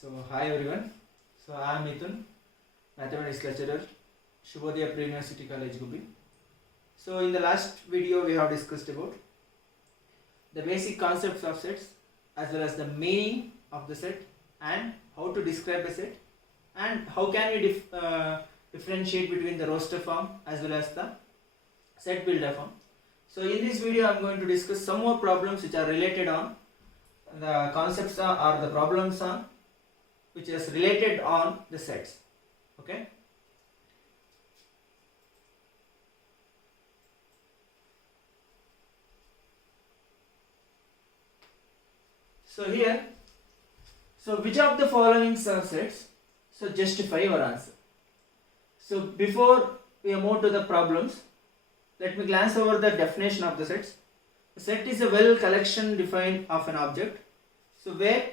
So hi everyone. So I am Mithun, mathematics lecturer, Shubhodaya Pre-University College Gubi. So in the last video we have discussed about the basic concepts of sets as well as the meaning of the set and how to describe a set and how can we differentiate between the roster form as well as the set builder form. So in this video I am going to discuss some more problems which are related on the concepts or the problems on which is related on the sets. Okay. So here, which of the following are sets? So justify your answer. So before we move to the problems, let me glance over the definition of the sets. A set is a well collection defined of an object. So where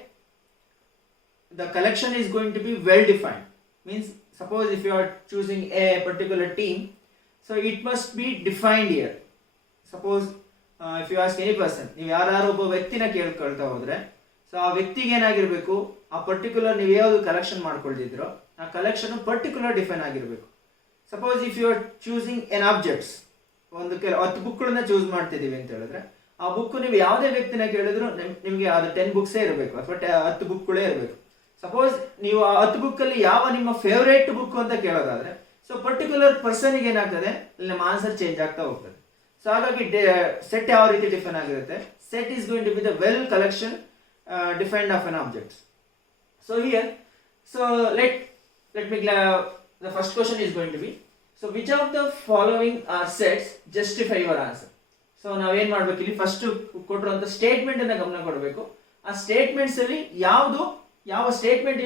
the collection is going to be well defined, means suppose if you are choosing a particular team, so it must be defined here. Suppose if you ask any person, ನೀವು ಯಾರು ಒಬ್ಬ ವ್ಯಕ್ತಿನ ಕೇಳ್ಕೊಳ್ತಾ ಹೋದ್ರೆ, so ಆ ವ್ಯಕ್ತಿಗೆ ಏನಾಗಿರಬೇಕು, ಆ ಪರ್ಟಿಕ್ಯುಲರ್ ನೀವು ಯಾವುದು ಕಲೆಕ್ಷನ್ ಮಾಡ್ಕೊಳ್ತಿದ್ರೋ ಆ ಕಲೆಕ್ಷನ್ ಪರ್ಟಿಕ್ಯುಲರ್ ಡಿಫೈನ್ ಆಗಿರಬೇಕು. Suppose if you are choosing an objects, ಒಂದು 10 ಬುಕ್ಗಳನ್ನ ಚೂಸ್ ಮಾಡ್ತಿದ್ದೀವಿ ಅಂತ ಹೇಳಿದ್ರೆ, ಆ ಬುಕ್ ನೀವು ಯಾವುದೇ ವ್ಯಕ್ತಿನ ಕೇಳಿದ್ರು ನಿಮಗೆ ಅದು 10 ಬುಕ್ಸೇ ಇರಬೇಕು ಅಥವಾ 10 ಬುಕ್ಗಳೇ ಇರಬೇಕು. ಸಪೋಸ್ ನೀವು ಆ 10 ಬುಕ್ಕಲ್ಲಿ ಯಾವ ನಿಮ್ಮ ಫೇವರೇಟ್ ಬುಕ್ ಅಂತ ಕೇಳೋದಾದ್ರೆ, ಸೊ ಪರ್ಟಿಕ್ಯುಲರ್ ಪರ್ಸನ್ಗೆ ಏನಾಗ್ತದೆ, ನಮ್ಮ ಆನ್ಸರ್ ಚೇಂಜ್ ಆಗ್ತಾ ಹೋಗ್ತದೆ. ಸೊ ಹಾಗಾಗಿ ಸೆಟ್ ಯಾವ ರೀತಿ ಡಿಫೈನ್ ಆಗಿರುತ್ತೆ, set is going to be the well collection defined of an object. So here, so let me the first question is going to be, so which of the following are sets, justify your answer. So ನಾವೇನ್ ಮಾಡ್ಬೇಕು, ಇಲ್ಲಿ first ಕೊಟ್ಟಿರುವಂತ statement ಅನ್ನ ಗಮನ ಕೊಡಬೇಕು. ಆ statements ಅಲ್ಲಿ ಯಾವ statement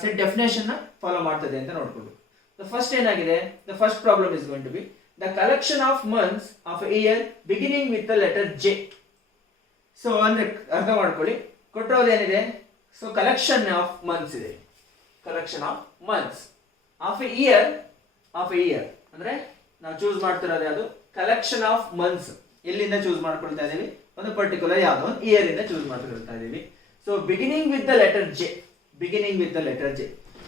set definition ನ ಫಾಲೋ ಮಾಡ್ತದೆ ಅಂತ ನೋಡ್ಕೊಳ್ಬೇಕು. ದ ಫಸ್ಟ್ ಏನಾಗಿದೆ, the first problem is going to be the collection of months of a year beginning with the letter J. So ಅಂದ್ರೆ ಅರ್ಥ ಮಾಡ್ಕೊಳ್ಳಿ, ಕೊಟ್ಟಿರೋದೇನಿದೆ, ಸೊ ಕಲೆಕ್ಷನ್ ಆಫ್ ಮಂತ್ಸ್ ಇದೆ, collection of months of a year ಅಂದ್ರೆ ನಾವು choose ಮಾಡ್ತಿರೋದು ಯಾವುದು, collection of months. ಎಲ್ಲಿಂದ ಚೂಸ್ ಮಾಡ್ಕೊಳ್ತಾ ಇದೀವಿ, ಒಂದು ಪರ್ಟಿಕ್ಯುಲರ್ ಯಾವ್ದೋ ಒಂದು ಇಯರ್ ಇಂದ ಚೂಸ್ ಮಾಡ್ಕೊಳ್ತಾ ಇದೀವಿ. So beginning with the letter J,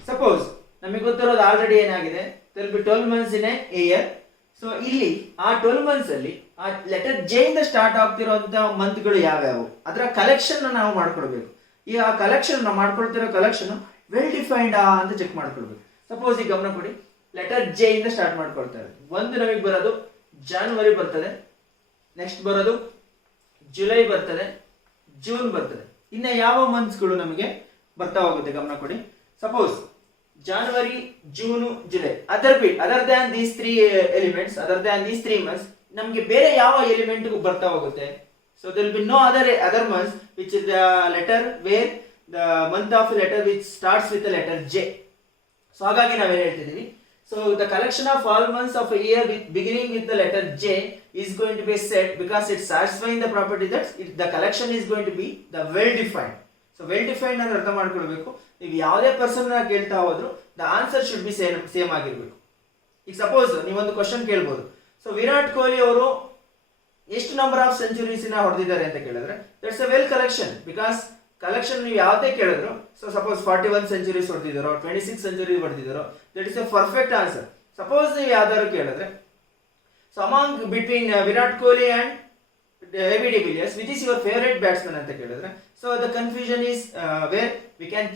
suppose ನಮಗೆ ಗೊತ್ತಿರೋದು ಆಲ್ರೆಡಿ ಏನಾಗಿದೆ, 12 months in a year. So ಇಲ್ಲಿ ಆ 12 ಮಂತ್ಸ್ ಅಲ್ಲಿ ಆ ಲೆಟರ್ ಜೆ ಇಂದ ಸ್ಟಾರ್ಟ್ ಆಗ್ತಿರುವಂತ ಮಂತ್ ಗಳು ಯಾವ್ಯಾವು, ಅದರ ಕಲೆಕ್ಷನ್ ನಾವು ಮಾಡ್ಕೊಳ್ಬೇಕು. ಈ ಆ ಕಲೆಕ್ಷನ್ ನಾವು ಮಾಡ್ಕೊಳ್ತಿರೋ ಕಲೆಕ್ಷನ್ ವೆಲ್ ಡಿಫೈನ್ಡ್ ಅಂತ ಚೆಕ್ ಮಾಡ್ಕೊಳ್ಬೇಕು. ಸಪೋಸ್ ಈಗ ಗಮನ ಕೊಡಿ, ಲೆಟರ್ ಜೆ ಇಂದ ಸ್ಟಾರ್ಟ್ ಮಾಡ್ಕೊಳ್ತಾರೆ. ಒಂದು ನಮಗೆ ಬರೋದು ಜಾನ್ವರಿ ಬರ್ತದೆ, ನೆಕ್ಸ್ಟ್ ಬರೋದು ಜುಲೈ ಬರ್ತದೆ, ಜೂನ್ ಬರ್ತದೆ. ಇನ್ನ ಯಾವ ಮಂತ್ಸ್ ಗಳು ನಮಗೆ ಬರ್ತಾ ಹೋಗುತ್ತೆ ಗಮನ ಕೊಡಿ. Suppose January, June, July, other than these 3 elements, other than these 3 months ನಮಗೆ ಬೇರೆ ಯಾವ ಎಲಿಮೆಂಟ್ ಬರ್ತಾ ಹೋಗುತ್ತೆ. So there will be no other months which is the letter where the month of letter which starts with the letter J. So ಹಾಗಾಗಿ ನಾವೇನ್ ಹೇಳ್ತಿದೀವಿ, so the collection of all months of a year with beginning with the letter J is going to be set because it's satisfying the property that the collection is going to be the well defined. So well defined ಅಂದ್ರೆ ಅರ್ಥ ಮಾಡ್ಕೊಳ್ಬೇಕು, ನೀವು ಯಾವುದೇ person ನ ಕೇಳ್ತಾ ಹೋದ್ರು the answer should be same ಆಗಿರ್ಬೇಕು. ಈಗ ಸಪೋಸ್ ನೀವೊಂದು ಕ್ವಶನ್ ಕೇಳ್ಬೋದು, ಸೊ ವಿರಾಟ್ ಕೊಹ್ಲಿ ಅವರು ಎಷ್ಟು ನಂಬರ್ ಆಫ್ ಸೆಂಚುರೀಸ್ ನ ಹೊಡೆದಿದ್ದಾರೆ ಅಂತ ಕೇಳಿದ್ರೆ, that's a well collection. Because collection ನೀವು ಯಾವುದೇ ಕೇಳಿದ್ರು, ಸೊ ಸಪೋಸ್ 41 ಸೆಂಚುರೀಸ್ ಹೊಡೆದಿದ್ದಾರೋ, 26 ಸೆಂಚುರಿ ಹೊಡೆದಿದ್ದಾರೋ, that is a perfect answer. Suppose ನೀವು ಯಾವ್ದಾದ್ರು ಕೇಳಿದ್ರೆ, so among between Virat Kohli and A B. De Villiers which is your favourite batsman ಅಂತ ಕೇಳಿದ್ರೆ, so the confusion is where we can,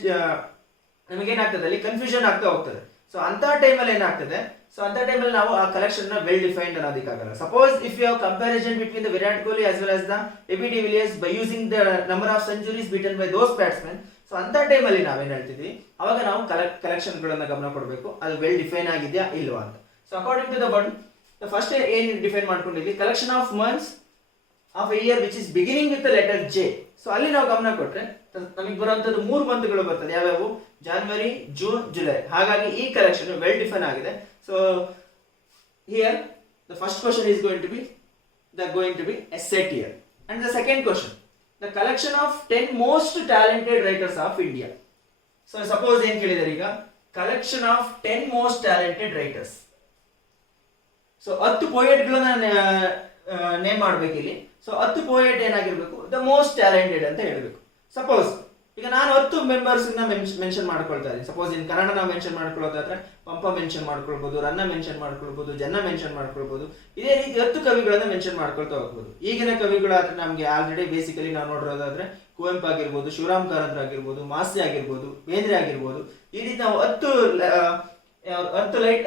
ನಮಗೇನಾಗ್ತದೆ ಅಲ್ಲಿ ಕನ್ಫ್ಯೂಷನ್ ಆಗ್ತಾ ಹೋಗ್ತದೆ. ಸೊ ಅಂತ ಟೈಮಲ್ಲಿ ಏನಾಗ್ತದೆ, ಸೊ ಅಂತ ಟೈಮಲ್ಲಿ ನಾವು ಆ ಕಲೆಕ್ಷನ್ ನ ವೆಲ್ ಡಿಫೈನ್ಡ್ ಅನ್ನೋದಕ್ಕಾಗಲ್ಲ. Suppose if you have comparison between the Virat Kohli as well as the A B. De Villiers by using the number of centuries beaten by those batsman, so ಅಂತ ಟೈಮಲ್ಲಿ ನಾವೇನ್ ಹೇಳ್ತಿದ್ವಿ, ಅವಾಗ ನಾವು ಕಲೆಕ್ಷನ್ ಗಳನ್ನ ಗಮನ ಕೊಡಬೇಕು, ಅದು ವೆಲ್ ಡಿಫೈನ್ ಆಗಿದೆಯಾ ಇಲ್ವಾ ಅಂತ. So according to the button, first ಏನ್ ಡಿಫೈನ್ ಮಾಡ್ಕೊಂಡಿದ್ವಿ, collection of months of a year which is beginning with the letter J. So ಅಲ್ಲಿ ನಾವು ಗಮನ ಕೊಟ್ರೆ ನಮಗೆ ಬರುವಂತದ್ದು 3 ಮಂತ್ಗಳು ಬರ್ತದೆ, ಯಾವ್ಯಾವು, ಜಾನ್ವರಿ, ಜೂನ್, ಜುಲೈ. ಹಾಗಾಗಿ ಈ ಕಲೆಕ್ಷನ್ ವೆಲ್ ಡಿಫೈನ್ ಆಗಿದೆ. So here the first question is going to be a set here. And the second question, the collection of 10 most talented writers of India. So suppose ಏನು ಕೇಳಿದಾರೆ ಈಗ, collection of 10 most talented writers. So 10 poet ಗಳನ್ನ name ಮಾಡಬೇಕು ಇಲ್ಲಿ. So 10 poet ಏನಾಗಿರ್ಬೇಕು, the most talented ಅಂತ ಹೇಳಬೇಕು. Suppose ಈಗ ನಾನು 10 ಮೆಂಬರ್ಸ್ ಮೆನ್ಷನ್ ಮಾಡ್ಕೊಳ್ತಾ ಇದ್ದೀನಿ. ಸಪೋಸ್ ಇನ್ ಕನ್ನಡ ನಾವು ಮೆನ್ಷನ್ ಮಾಡ್ಕೊಳ್ಳೋದಾದ್ರೆ ಪಂಪ ಮೆನ್ಷನ್ ಮಾಡ್ಕೊಳ್ಬಹುದು, ರನ್ನ ಮೆನ್ಷನ್ ಮಾಡ್ಕೊಳ್ಬಹುದು, ಜನ್ನ ಮೆನ್ಷನ್ ಮಾಡ್ಕೊಳ್ಬಹುದು. ಇದೇ ರೀತಿ 10 ಕವಿಗಳನ್ನ ಮೆನ್ಷನ್ ಮಾಡ್ಕೊಳ್ತಾ ಹೋಗ್ಬೋದು. ಈಗಿನ ಕವಿಗಳಾದ್ರೆ ನಮ್ಗೆ ಆಲ್ರೆಡಿ ಬೇಸಿಕಲಿ ನಾವು ನೋಡಿರೋದಾದ್ರೆ ಕುವೆಂಪು ಆಗಿರ್ಬೋದು, ಶಿವರಾಮ್ ಕಾರಂತರ ಆಗಿರ್ಬೋದು, ಮಾಸ್ತಿ ಆಗಿರ್ಬೋದು, ಬೇಂದ್ರೆ ಆಗಿರ್ಬೋದು, ಈ ರೀತಿ ನಾವು 10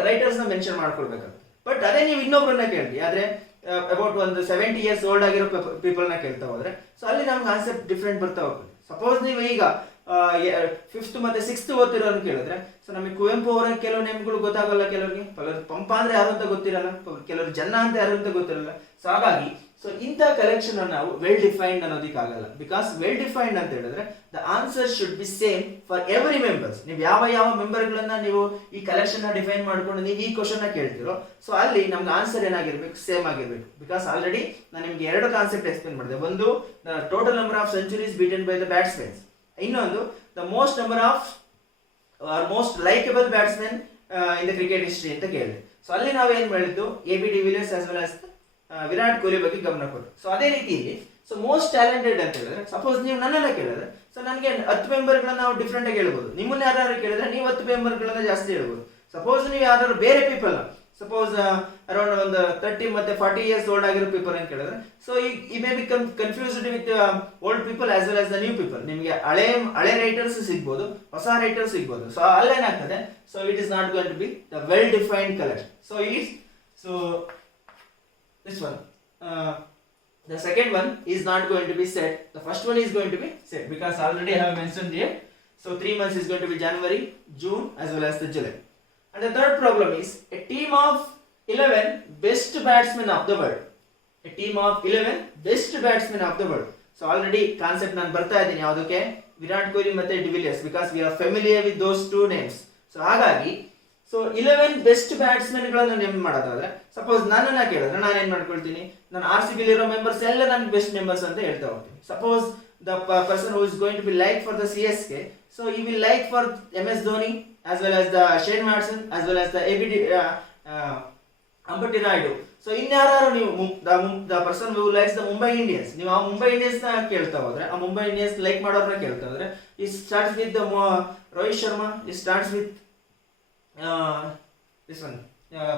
ರೈಟರ್ಸ್ ನ ಮೆನ್ಷನ್ ಮಾಡ್ಕೊಳ್ಬೇಕಾಗುತ್ತೆ. ಬಟ್ ಅದೇ ನೀವು ಇನ್ನೊಬ್ರನ್ನ ಕೇಳ್ರಿ, ಆದ್ರೆ ಅಬೌಟ್ ಒಂದು 70 ಇಯರ್ಸ್ ಓಲ್ಡ್ ಆಗಿರೋ ಪೀಪಲ್ ನ ಕೇಳ್ತಾ ಹೋದ್ರೆ ಸೊ ಅಲ್ಲಿ ನಮ್ಗೆ ಕಾನ್ಸೆಪ್ಟ್ ಡಿಫ್ರೆಂಟ್ ಬರ್ತಾ ಹೋಗ್ತದೆ. ಸಪೋಸ್ ನೀವು ಈಗ 5th ಮತ್ತೆ 6th ಓದ್ತಿರೋರು ಕೇಳಿದ್ರೆ ಸೊ ನಮಗೆ ಕುವೆಂಪು ಅವರ ಕೆಲವು ನೇಮ್ಗಳು ಗೊತ್ತಾಗಲ್ಲ, ಕೆಲವರಿಗೆ ಪಂಪ ಅಂದ್ರೆ ಯಾರು ಅಂತ ಗೊತ್ತಿರಲ್ಲ, ಕೆಲವರು ಜನ್ನ ಅಂತ ಯಾರು ಅಂತ ಗೊತ್ತಿರಲ್ಲ. ಸೊ ಹಾಗಾಗಿ ಸೊ ಇಂಥ ಕಲೆಕ್ಷನ್ ನಾವು ವೆಲ್ ಡಿಫೈನ್ಡ್ ಅನ್ನೋದಕ್ಕಾಗಲ್ಲ. ಬಿಕಾಸ್ ವೆಲ್ ಡಿಫೈನ್ಡ್ ಅಂತ ಹೇಳಿದ್ರೆ the answer should be same for every members. ನೀವು ಯಾವ ಮೆಂಬರ್ಗಳನ್ನ ನೀವು ಈ ಕಲೆಕ್ಷನ್ ನ ಡಿಫೈನ್ ಮಾಡ್ಕೊಂಡು ನೀವು ಈ ಕ್ವಶನ್ ನ ಕೇಳ್ತಿರೋ ಸೊ ಅಲ್ಲಿ ನಮ್ಗೆ ಆನ್ಸರ್ ಏನಾಗಿರ್ಬೇಕು, ಸೇಮ್ ಆಗಿರ್ಬೇಕು. ಬಿಕಾಸ್ ಆಲ್ರೆಡಿ ನಾನು ನಿಮ್ಗೆ 2 ಕಾನ್ಸೆಪ್ಟ್ ಎಕ್ಸ್ಪ್ಲೇನ್ ಮಾಡಿದೆ. ಒಂದು the total number of centuries beaten by the batsman, ಇನ್ನೊಂದು the most number of most likable batsman in the cricket history ಅಂತ ಕೇಳಿದೆ. ಸೊ ಅಲ್ಲಿ ನಾವೇನ್ ಮಾಡಿದ್ದು AB de Villiers as well as Virat Kohli ಬಗ್ಗೆ ಗಮನ ಕೊಟ್ಟು. ಸೊ ಅದೇ ರೀತಿ ಸೊ ಮೋಸ್ಟ್ ಟ್ಯಾಲೆಂಟೆಡ್ ಅಂತ ಹೇಳಿದ್ರೆ ಸಪೋಸ್ ನೀವು ನನ್ನನ್ನ ಕೇಳಿದ್ರೆ ಸೊ ನನಗೆ 10 ಮೆಂಬರ್ಗಳನ್ನ ನಾವು ಡಿಫ್ರೆಂಟ್ ಆಗಿ ಹೇಳ್ಬೋದು. ನಿಮ್ಮನ್ನ ಯಾರು ಕೇಳಿದ್ರೆ ನೀವು 10 ಮೆಂಬರ್ಗಳನ್ನ ಜಾಸ್ತಿ ಹೇಳ್ಬೋದು. ಸಪೋಸ್ ನೀವು ಯಾರು ಬೇರೆ ಪೀಪಲ್ ಸಪೋಸ್ ಅರೌಂಡ್ ಒಂದು 30 ಮತ್ತೆ 40 ಇಯರ್ಸ್ ಓಲ್ಡ್ ಆಗಿರೋ ಪೀಪಲ್ ಅಂತ ಕೇಳಿದ್ರೆ ಸೊ ಈ may be confused with old people as well as the new people. ನಿಮಗೆ ಹಳೆ ರೈಟರ್ಸ್ ಸಿಗ್ಬೋದು, ಹೊಸ ರೈಟರ್ಸ್ ಸಿಗ್ಬೋದು. ಸೊ ಅಲ್ಲೇನಾಗ್ತದೆ, so it is not going to be the well defined collection. So this one the second one is not going to be set, the first one is going to be set because already I have mentioned here. So 3 months is going to be January, June as well as the July. And the third problem is a team of 11 best batsmen of the world, a team of 11 best batsmen of the world. So already concept ನಾನು ಬರ್ತಾ ಇದ್ದೀನಿ ಯಾವುದಕ್ಕೆ, ವಿರಾಟ್ ಕೊಹ್ಲಿ ಮತ್ತೆ de Villiers, because we are familiar with those two names. So ಹಾಗಾಗಿ so 11 best batsman ಗಳನ್ನು name ಮಾಡೋದಾದ್ರೆ suppose ನನ್ನನ್ನ ಕೇಳಿದ್ರೆ ನಾನು ಏನ್ ಮಾಡ್ಕೊಳ್ತೀನಿ, ನಾನು RCB ಇರೋ ಮೆಂಬರ್ಸ್ ಎಲ್ಲ ನನ್ಗೆ ಬೆಸ್ಟ್ ಮೆಂಬರ್ಸ್ ಅಂತ ಹೇಳ್ತಾ ಹೋಗ್ತೀನಿ. Suppose the person who is going to be like for the CSK, so ಈ will like for MS Dhoni as well as the Shane Watson as well as the Ambati Rayudu. So ಇನ್ಯಾರು ನೀವು the person who likes the Mumbai Indians, ನೀವು ಆ Mumbai Indians ನ ಕೇಳ್ತಾ ಹೋದ್ರೆ, ಆ Mumbai Indians like ಮಾಡೋರ್ನ ಕೇಳ್ತಾ ಹೋದ್ರೆ it starts with Rohit Sharma, it starts with this one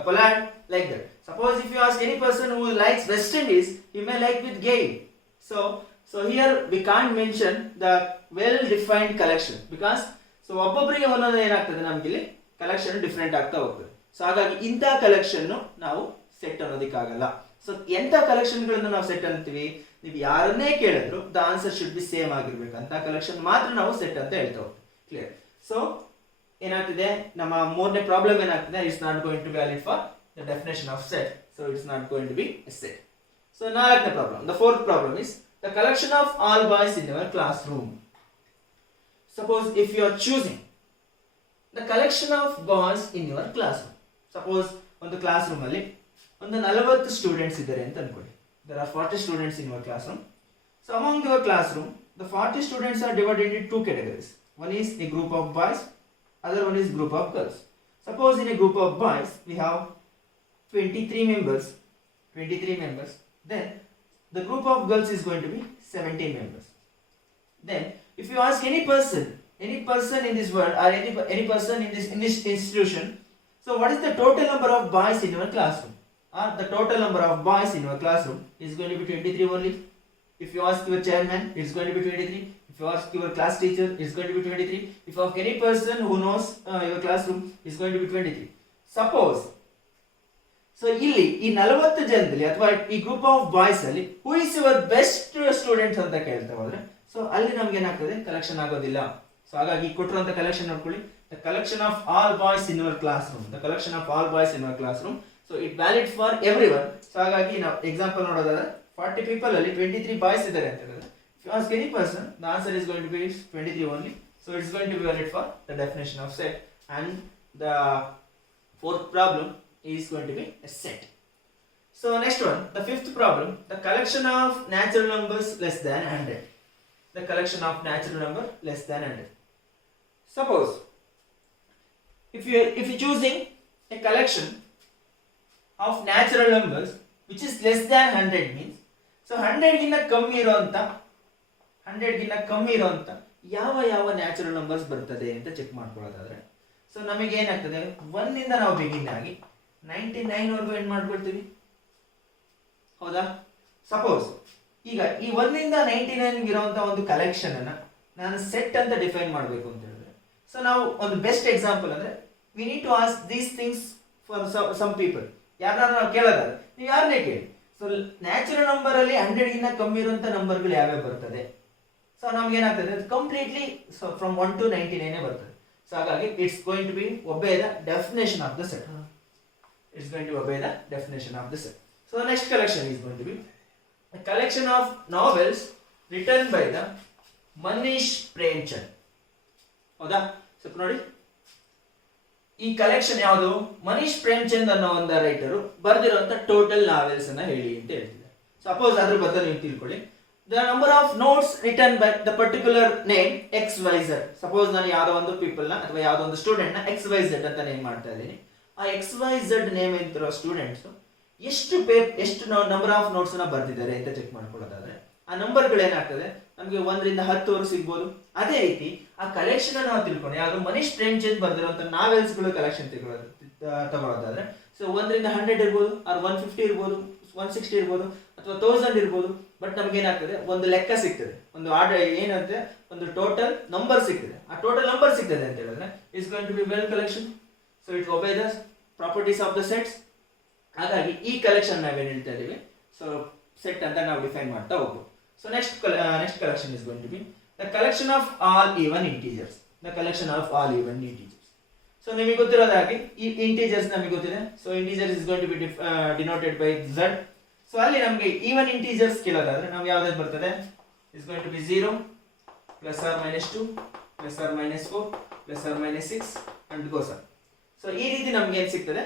Pollard, like that. Suppose if you ask any person who likes West Indies, he may like with Gale. So here we can't mention the well defined collection because so ಒಬ್ಬೊಬ್ಬರಿಗೆ ಒಂದೊಂದು ಏನಾಗ್ತದೆ, ನಮ್ಗೆ ಇಲ್ಲಿ collection different ಆಗ್ತಾ ಹೋಗ್ತದೆ. So ಹಾಗಾಗಿ ಇಂಥ collection ನಾವು ಸೆಟ್ ಅನ್ನೋದಕ್ಕಾಗಲ್ಲ. ಸೊ ಎಂಥ ಕಲೆಕ್ಷನ್ಗಳನ್ನು ನಾವು ಸೆಟ್ ಅಂತೀವಿ, ನೀವು ಯಾರನ್ನೇ ಕೇಳಿದ್ರು the answer should be same ಆಗಿರ್ಬೇಕು. ಅಂತ ಕಲೆಕ್ಷನ್ ಮಾತ್ರ ನಾವು ಸೆಟ್ ಅಂತ ಹೇಳ್ತಾ ಹೋಗ್ತೀವಿ. ಕ್ಲಿಯರ್? ಸೊ ಏನಾಗ್ತಿದೆ, ನಮ್ಮ ಮೂರನೇ ಪ್ರಾಬ್ಲಮ್ ಏನಾಗ್ತಿದೆ, it's not going to be valid for the definition of set. So it's not going to be a set. So ನಾಲ್ಕನೇ problem, the fourth problem is the collection of all boys in your class room. Suppose if you are choosing the collection of boys in your class room. Suppose ಒಂದು class room ಅಲ್ಲಿ ಒಂದು 40 students ಇದ್ದಾರೆ ಅಂತ ಅನ್ಕೊಳ್ಳಿ. there are 40 students in your classroom. So among your classroom, the 40 students are divided into 2 categories. One is a group of boys, other one is group of girls. Suppose in a group of boys we have 23 members. Then the group of girls is going to be 17 members. Then if you ask any person in this world or any person in this institution, so what is the total number of boys in your classroom? The total number of boys in your classroom is going to be 23 only. If you ask your chairman, it's going to be 23. If you ask your class teacher, it's going to be 23. If you ask any person who knows your classroom, it's going to be 23. Suppose, so ಇಲ್ಲಿ ಈ 40 ಜನದಲ್ಲಿ ಅಥವಾ ಈ group of boys ಅಲ್ಲಿ who is your best student ಅಂತ ಕೇಳ್ತಾ ಹೋದ್ರೆ so ಅಲ್ಲಿ ನಮ್ಗೆ ಏನಾಗ್ತದೆ, ಕಲೆಕ್ಷನ್ ಆಗೋದಿಲ್ಲ. ಸೊ ಹಾಗಾಗಿ ಕೊಟ್ಟಿರುವಂತ ಕಲೆಕ್ಷನ್ ನೋಡ್ಕೊಳ್ಳಿ, the collection of all boys in your class room, the collection of all boys in your class room. So it valid for everyone. So ಹಾಗಾಗಿ ನಾವು ಎಕ್ಸಾಂಪಲ್ ನೋಡೋದಾದ್ರೆ 40 ಪೀಪಲ್ ಅಲ್ಲಿ 23 ಬಾಯ್ಸ್ ಇದ್ದಾರೆ ಅಂತ ಹೇಳಿದ್ರೆ, if you ask any person, the answer is going to be 23 only. So it's going to be valid for the definition of set. And the fourth problem is going to be a set. So next one, the fifth problem, the collection of natural numbers less than 100. The collection of natural number less than 100. Suppose if you choosing a collection of natural numbers which is less than 100 means, so 100 ಗಿನ್ನ ಕಮ್ಮಿ ಇರುವಂತ ಯಾವ ಯಾವ natural numbers ಬರ್ತದೆ ಅಂತ check ಮಾಡ್ಕೊಳ್ಳೋದಾದ್ರೆ, so ನಮಗೆ ಏನಾಗ್ತದೆ, 1 ಇಂದ ನಾವು ಬಿಗಿನ್ ಆಗಿ 99 ವರೆಗೂ ಎಂಡ್ ಮಾಡ್ಕೊಳ್ತೀವಿ, ಹೌದಾ? ಸಪೋಸ್ ಈಗ ಈ 1 ಇಂದ 99 ಇರುವಂತ ಒಂದು ಕಲೆಕ್ಷನ್ ಅನ್ನ ನಾನು ಸೆಟ್ ಅಂತ ಡಿಫೈನ್ ಮಾಡಬೇಕು ಅಂತ ಹೇಳಿದ್ರೆ, ಸೊ ನಾವು ಒಂದು ಬೆಸ್ಟ್ ಎಕ್ಸಾಂಪಲ್ ಅಂದ್ರೆ we need to ask these things for some people. ಯಾರನ್ನ ನಾವು ಕೇಳೋದಾದ್ರೆ ನೀವು ಯಾರನ್ನೇ ಕೇಳಿ, ಸೊ ನ್ಯಾಚುರಲ್ ನಂಬರ್ ಅಲ್ಲಿ 100 ಗಿಂತ ಕಮ್ಮಿ ಇರುವಂತ ನಂಬರ್ಗಳು ಯಾವ್ಯಾವ ಬರ್ತದೆ, ಸೊ ನಮ್ಗೆ ಏನಾಗ್ತದೆ, ಕಂಪ್ಲೀಟ್ಲಿ ಫ್ರಮ್ 1 to 99 ಬರ್ತದೆ. ಸೊ ಹಾಗಾಗಿ it's going to be obey the definition of the set. It's going to obey the definition of the set. So the next collection is going to be a collection of novels written by the Manish Premchand. ಹೌದಾ? So ನೋಡಿ, ಈ collection ಯಾವುದು, ಮನೀಶ್ ಪ್ರೇಮ್ಚಂದ್ ಅನ್ನೋ ಒಂದು writer ಬರೆದಿರುವಂತ total novels ಅನ್ನ ಹೇಳಿ ಅಂತ ಹೇಳ್ತಿದ್ದಾರೆ. ಸಪೋಸ್ ಅದ್ರ ಬಗ್ಗೆ ನೀವು ತಿಳ್ಕೊಳ್ಳಿ, the number of notes return by the particular name XYZ. Suppose ನಾನು ಯಾವ್ದೋ ಒಂದು ಪೀಪಲ್ ನ ಅಥವಾ ಯಾವ್ದೋ ಒಂದು ಸ್ಟೂಡೆಂಟ್ ನ XYZ ಅಂತ ನೇಮ್ ಮಾಡ್ತಾ ಇದ್ದೀನಿ. ಆ XYZ ನೇಮ್ ಇರೋ ಸ್ಟೂಡೆಂಟ್ಸ್ ಎಷ್ಟು ನಂಬರ್ ಆಫ್ ನೋಟ್ಸ್ ಅನ್ನ ಬರ್ತಿದ್ದಾರೆ ಅಂತ ಚೆಕ್ ಮಾಡ್ಕೊಳ್ಳೋದಾದ್ರೆ, ಆ ನಂಬರ್ಗಳು ಏನಾಗ್ತದೆ, ನಮಗೆ 1 ರಿಂದ 10 ವರೆಗೂ ಸಿಗ್ಬೋದು. ಅದೇ ರೀತಿ ಆ ಕಲೆಕ್ಷನ್ ನಾವು ತಿಳ್ಕೊಂಡು, ಯಾವುದು ಮನೀಶ್ ಪ್ರೇಮ್ಚಂದ್ ಬರ್ದಿರುವಂತ ನಾವೆಲ್ಸ್ ಗಳು ಕಲೆಕ್ಷನ್ ತಗೊಳ್ಳೋದಾದ್ರೆ, ಸೊ 1 ರಿಂದ 100 ಇರ್ಬೋದು, ಆರ್ 150 ಇರ್ಬೋದು, 160 ಇರ್ಬೋದು, ಅಥವಾ 1000 ಇರ್ಬೋದು. ಬಟ್ ನಮ್ಗೆ ಏನಾಗ್ತದೆ, ಒಂದು ಲೆಕ್ಕ ಸಿಗ್ತದೆ, ಒಂದು ಆರ್ಡರ್ ಏನಂತೆ, ಒಂದು ಟೋಟಲ್ ನಂಬರ್ ಸಿಗ್ತದೆ. ಆ ಟೋಟಲ್ ನಂಬರ್ ಸಿಗ್ತದೆ ಅಂತ ಹೇಳಿದ್ರೆ is going to be well collection. So it obey the properties of the sets. ಹಾಗಾಗಿ ಈ ಕಲೆಕ್ಷನ್ ನಾವೇನು ಹೇಳ್ತಾ ಇದೀವಿ, ಸೊ ಸೆಟ್ ಅಂತ ನಾವು ಡಿಫೈನ್ ಮಾಡ್ತಾ ಹೋಗ್ಬೋದು. So next collection is going to be the collection of all even integers. The collection of all even integers. So ನಿಮಗೆ ಗೊತ್ತಿರೋದ ಹಾಗೆ ಈ ಇಂಟೀಜರ್ಸ್ ನಮಗೆ ಗೊತ್ತಿದೆ. So integer is going to be denoted by Z. So ಅಲ್ಲಿ ನಮಗೆ even integers ಕೇಳೋದಾದ್ರೆ ನಮ್ಗೆ ಯಾವ್ದಾದ್ರು ಬರ್ತದೆ, is going to be 0 +or -2 +or-4 +or-6 and goes on. So ಈ ರೀತಿ ನಮ್ಗೆ ಏನ್ ಸಿಗ್ತದೆ,